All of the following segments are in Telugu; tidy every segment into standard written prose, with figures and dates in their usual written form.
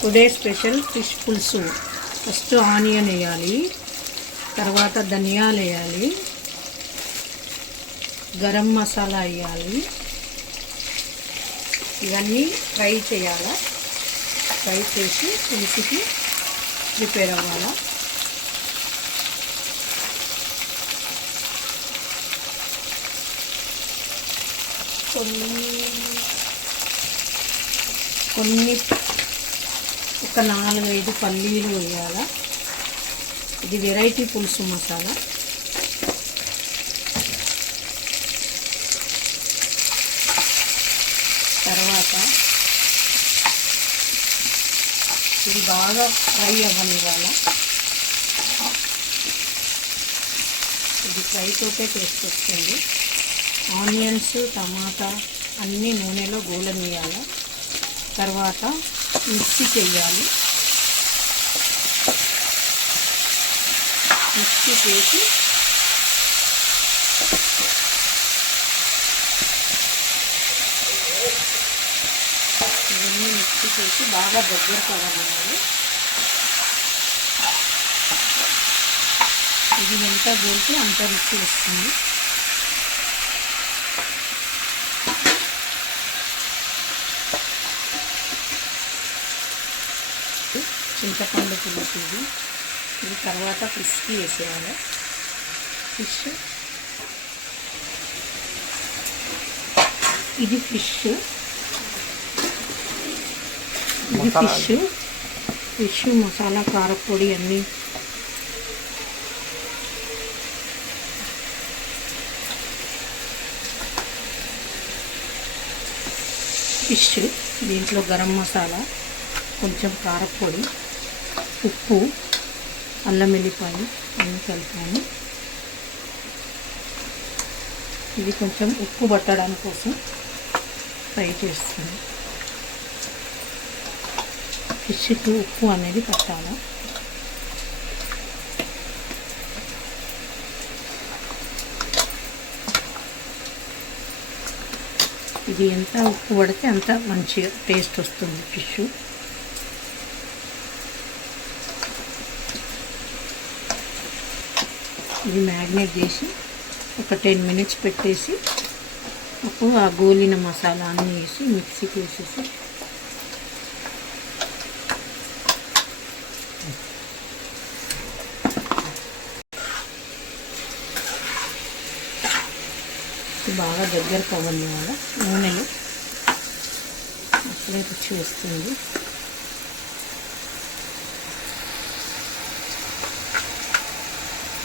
టుడే స్పెషల్ ఫిష్ పులుసు. ఫస్ట్ ఆనియన్ వేయాలి, తర్వాత ధనియాలు వేయాలి, గరం మసాలా వేయాలి. ఇవన్నీ ఫ్రై చేయాలి. ఫ్రై చేసి పులుసుకి ప్రిపేర్ అవ్వాలి. కొన్ని ఒక 4-5 పల్లీలు వేయాలి. ఇది వెరైటీ పులుసు మసాలా. తర్వాత ఇది బాగా ఫ్రై అవ్వనివ్వాలి. ఇది ఫ్రైతోటే టేస్ట్ వస్తుంది. ఆనియన్స్, టమాటా అన్నీ నూనెలో గోలనియాలి. తర్వాత మిక్సీ చేయాలి. మిక్సీ చేసి ఇవన్నీ మిక్సీ చేసి బాగా దగ్గర కావాలి. ఇది ఎంత గోలితే అంత రుచి వస్తుంది. చింతపండు పులుసు ఇది తర్వాత ఫిష్కి వేసేయాలి. ఫిష్ ఇది ఫిష్ మసాలా, కారపొడి అన్నీ ఫిష్. దీంట్లో గరం మసాలా, కొంచెం కారపొడి, ఉప్పు, అల్లం వెల్లిపాయ అన్నీ కలిపాను. ఇది కొంచెం ఉప్పు పట్టడానికి కోసం ఫ్రై చేస్తాను. ఫిష్కి ఉప్పు అనేది పట్టాలి. ఇది ఎంత ఉప్పు పడితే అంత మంచిగా టేస్ట్ వస్తుంది ఫిష్. ఇది మ్యాగ్నేట్ చేసి ఒక 10 మినిట్స్ పెట్టేసి అప్పుడు ఆ గోలిన మసాలా అన్నీ వేసి మిక్సీకి వేసేసి బాగా దగ్గర కావాలి. నూనెలు అప్పుడే రుచి వస్తుంది.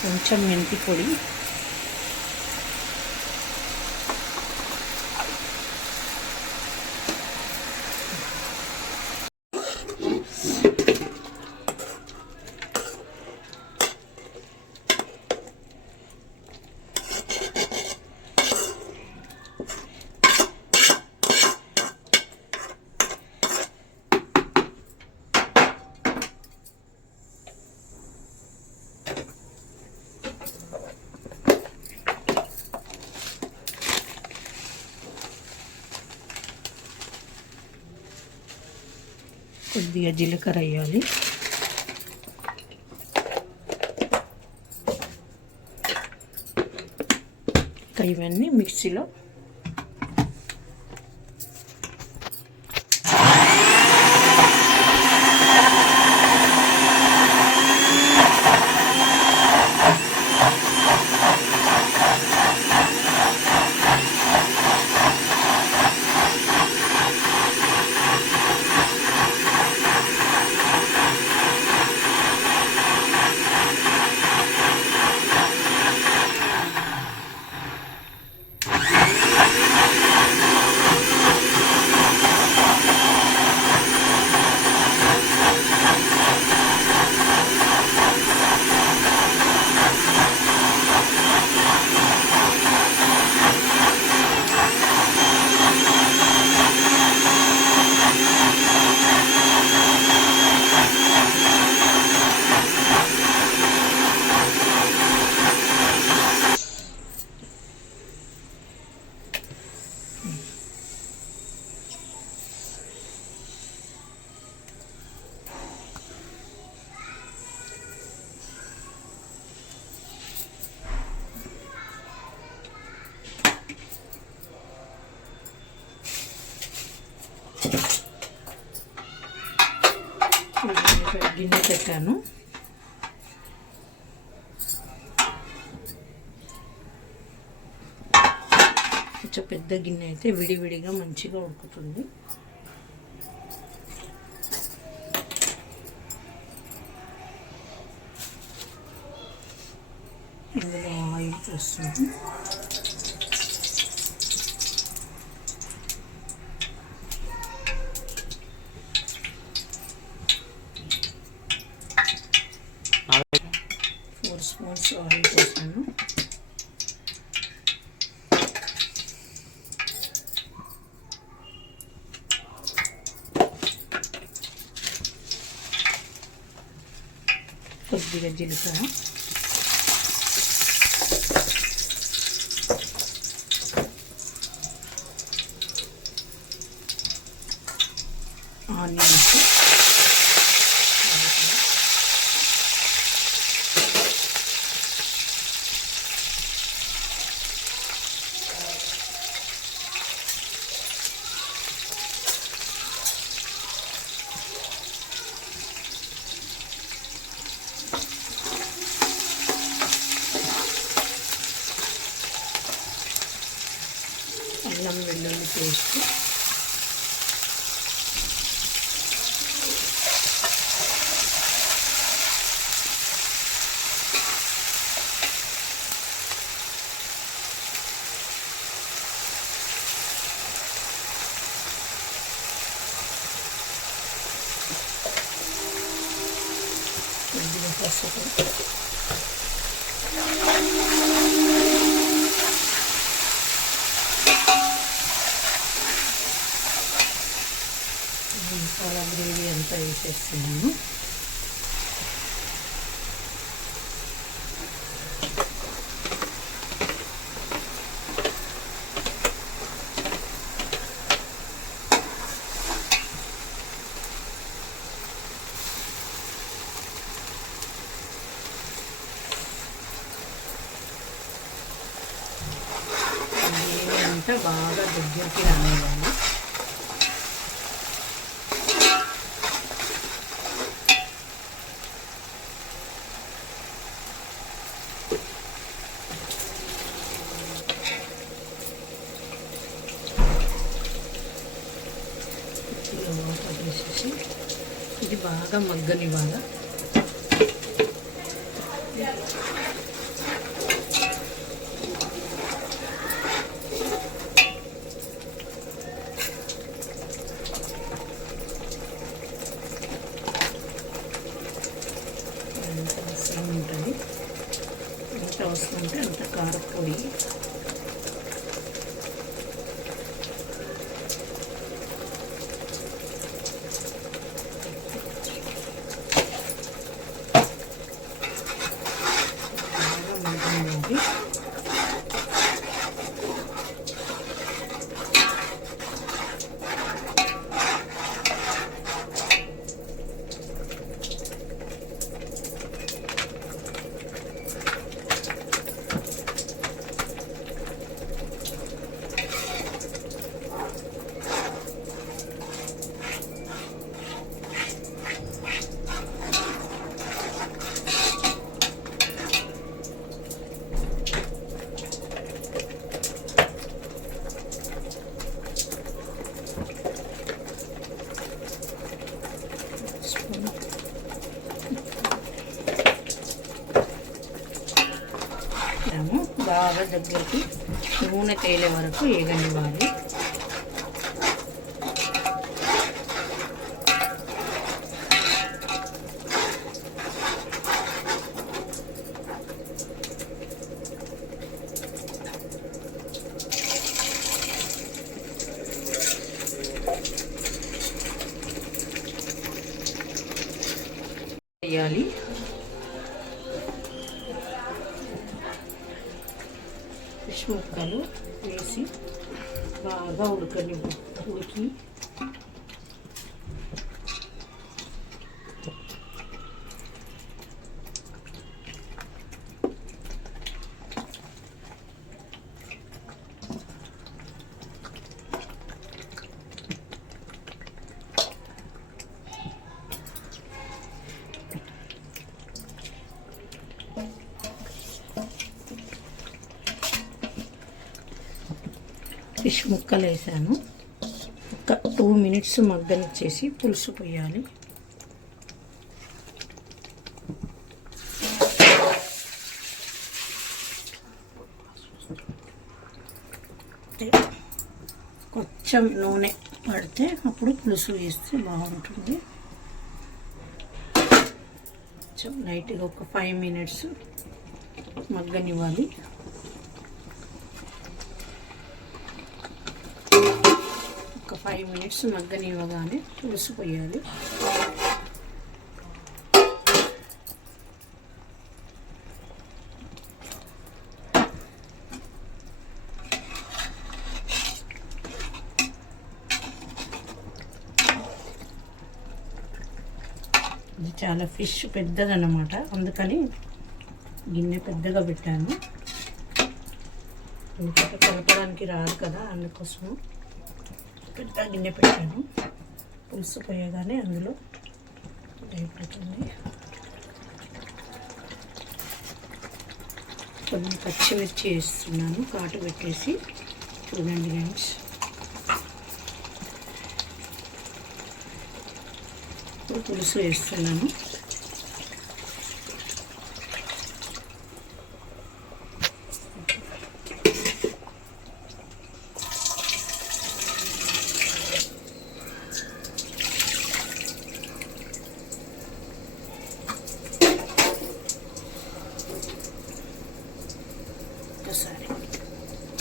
కొంచెం మెంతి పొడి, కొద్దిగా జీలకర్ర వేయాలి. ఇంకా ఇవన్నీ మిక్సీలో గిన్నె పెట్టాను. కొంచెం పెద్ద గిన్నె అయితే విడివిడిగా మంచిగా ఉడుకుతుంది. ఇందులో ఆయిల్ పోస్తుంది. స్పూన్స్ ఆయిల్ పోసాను. కొద్దిగా జీలకర్ర, ఆనియన్స్, అల్లం వెల్లుల్లి పేస్ట్, కొద్దిగా పసుపు, మసాలా గ్రేవీ అంతా వేసేస్తున్నాను. గ్రేవీ అంతా బాగా దగ్గరికి రానివ్వాలి. ఇది బాగా మగ్గనివ్వాలి. ఉంటుంది ఎంత వస్తుంటే అంత కారపొడి, బాగా దగ్గరికి నూనె తేలే వరకు వేగనివ్వాలి. వేయాలి. ఫిష్ ముక్కలు వేసి బాగా ఉడికి ఫిష్ ముక్కలు వేసాను. ఒక 2 మినిట్స్ మగ్గనిచ్చేసి పులుసు పోయాలి. కొంచెం నూనె పడితే అప్పుడు పులుసు వేస్తే బాగుంటుంది. కొంచెం లైట్గా ఒక 5 మినిట్స్ మగ్గనివ్వాలి. ఒక 5 మినిట్స్ మగ్గనివ్వగానే పులుసు పోయాలి. ఇది చాలా ఫిష్ పెద్దదన్నమాట, అందుకని గిన్నె పెద్దగా పెట్టాను. ఎందుకంటే కలపడానికి రాదు కదా, అందుకోసము పెద్ద గిన్నె పెట్టాను. పులుసు పోయగానే అందులో అయిపోతుంది. కొన్ని పచ్చిమిర్చి వేస్తున్నాను కాటు పెట్టేసి. చూడండి ఫ్రెండ్స్, ఇప్పుడు పులుసు వేస్తున్నాను. ఒకసారి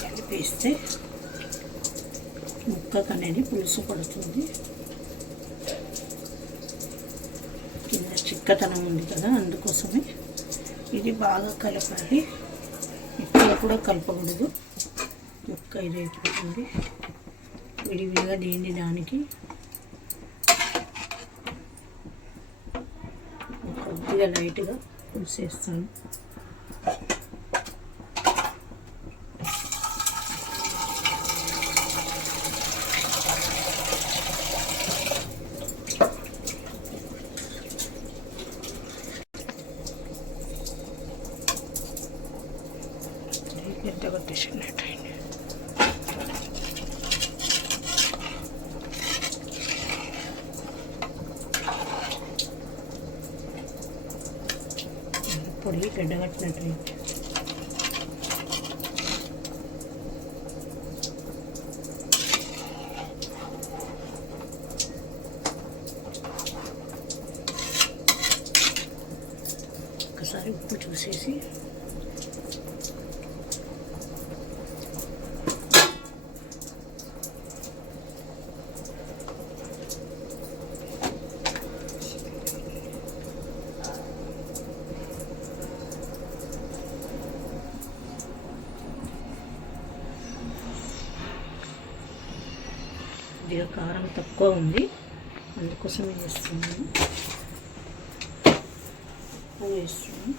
కలిపేస్తే ముక్కకు అనేది పులుసు పడుతుంది. కింద చిక్కతనం ఉంది కదా, అందుకోసమే ఇది బాగా కలపాలి. ఎక్కువ కూడా కలపకూడదు, ముక్క ఇదైపోతుంది. విడివిడిగా దానికి కొద్దిగా లైట్గా పులుసు వేస్తాను. ఎంత కొట్టేసినట్టు పొడి గడ్డగట్టినట్టు. ఒకసారి ఉప్పు చూసేసి కొద్దిగా కారం తక్కువ ఉంది, అందుకోసం వేస్తున్నాను. వేస్తున్నాను.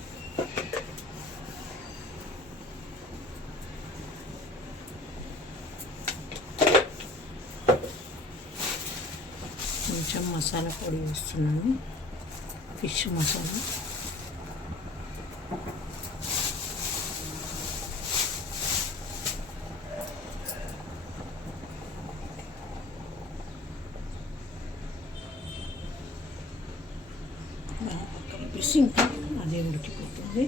కొంచెం మసాలా పొడి వేస్తున్నాను, ఫిష్ మసాలా. కలిపేసి ఇంకా అదే ఉడికిపోతుంది.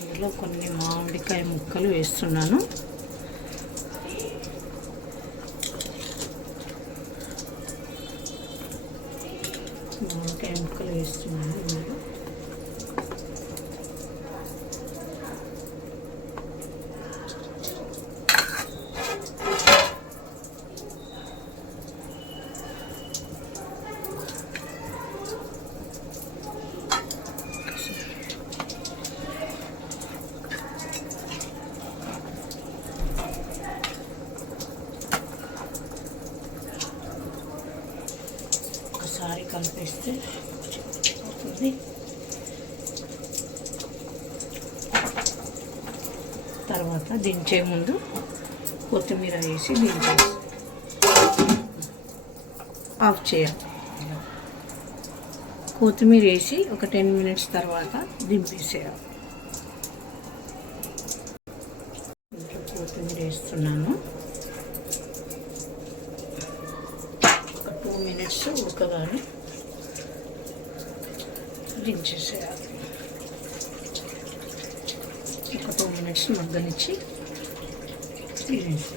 ఇందులో కొన్ని మామిడికాయ ముక్కలు వేస్తున్నాను. మామిడికాయ ముక్కలు వేస్తున్నాను ఇందులో. ఒకసారి కలిపేస్తే అవుతుంది. తర్వాత దించే ముందు కొత్తిమీర వేసి దించేసి ఆఫ్ చేయాలి. కొత్తిమీర వేసి ఒక 10 మినిట్స్ తర్వాత దింపేసేయాలి. కొత్తిమీర వేస్తే దించేస్తున్నాను. ఒక 2 మినిట్స్ ఉడకగానే దించేసేయాలి. ఒక 2 మినిట్స్ మగ్గనిచ్చి తీసేసి